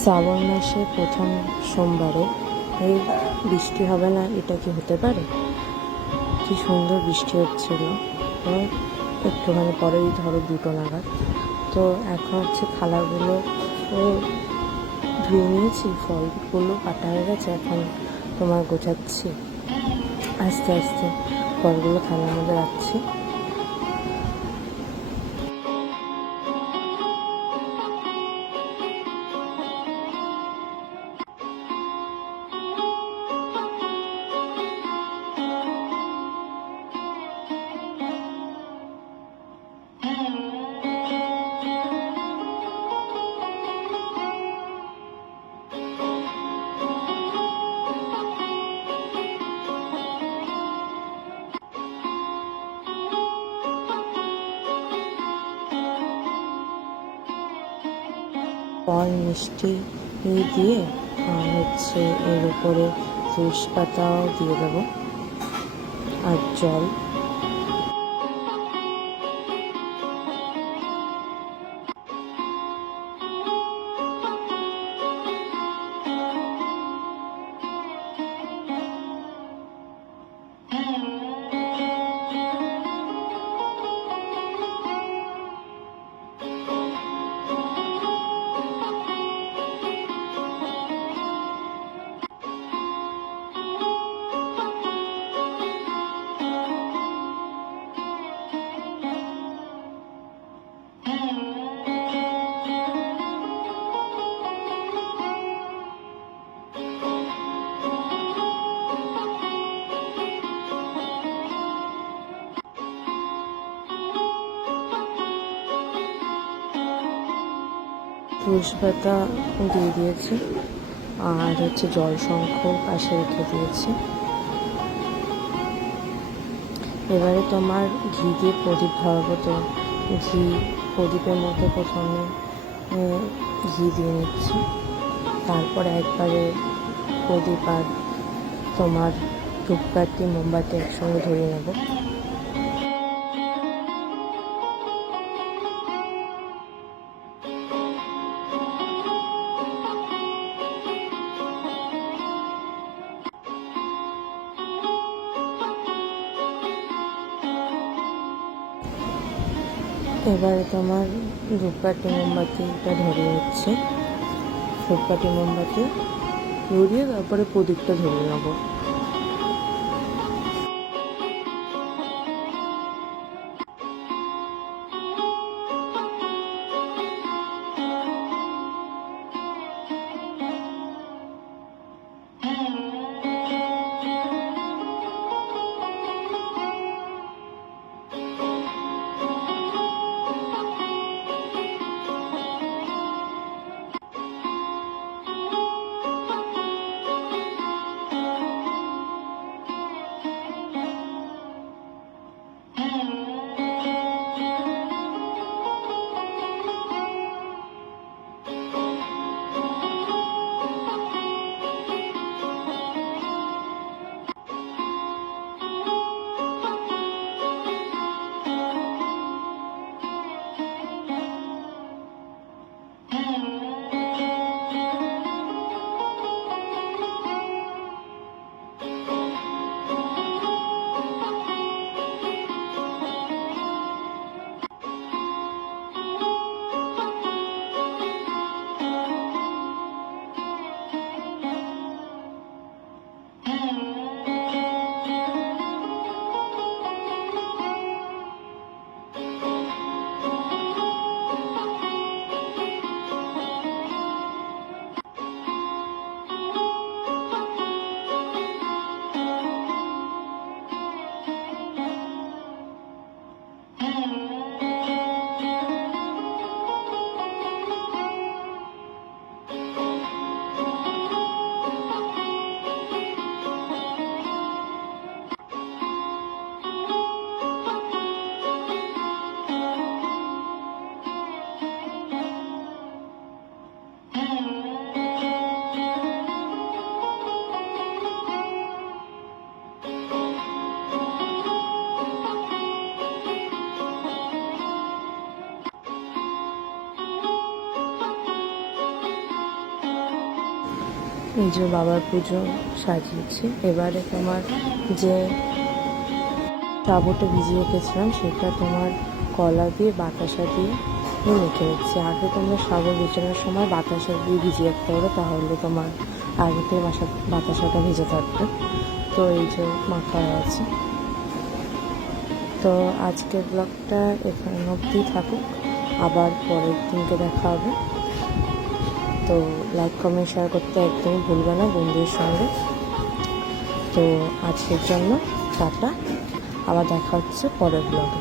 শ্রাবণ মাসে প্রথম সোমবারে এই বৃষ্টি হবে না, এটা কি হতে পারে? কি সুন্দর বৃষ্টি হচ্ছিল। এবং একটুখানি পরেই ধরো 2টো নাগাদ। তো এখন হচ্ছে থালাগুলো ধুয়ে নিয়েছি, ফলগুলো কাটা হয়ে গেছে, এখন তোমার গোছাচ্ছি আস্তে আস্তে, ফলগুলো থালার মধ্যে রাখছি। ফল মিষ্টি দিয়ে আর হচ্ছে এর উপরে তুলসী পাতাও দিয়ে দেবো আর জল। তুলসী পাতা দিয়ে দিয়েছি আর হচ্ছে জল শঙ্খ পাশে রেখে দিয়েছি। এবারে তোমার ঘি দিয়ে প্রদীপ ধরাবো। তো ঘি প্রদীপের মধ্যে প্রথমে ঘি দিয়ে নিচ্ছি, তারপরে একবারে প্রদীপ আর তোমার ধূপকাঠি মোমবাতি একসঙ্গে ধরিয়ে নেব। এবারে তোমার ধূপকাঠি মোমবাতিটা ধরিয়ে হচ্ছে, ধূপকাঠি মোমবাতি ধরিয়ে তারপরে প্রদীপটা ধরিয়ে নেবো। এই যে বাবার পুজো সাজিয়েছি। এবারে তোমার যে সাবুটা ভিজিয়ে রেখেছিলাম সেটা তোমার কলা দিয়ে বাতাসা দিয়ে মেখে নিচ্ছি। আগে তোমরা সাবু ভেজানোর সময় বাতাসা দিয়ে ভিজিয়ে রাখতে পারো, তাহলে তোমার আগেতে বাতাসাটা ভেজে থাকবে। তো এই যে মাখা আছে। তো আজকের ব্লগটা এখানে অবধি থাকুক, আবার পরের দিনকে দেখা হবে। তো লাইক কমেন্ট শেয়ার করতে একদমই ভুলবে না বন্ধুদের সঙ্গে। তো আজকের জন্য টাটা, আবার দেখা হচ্ছে পরের ব্লগে।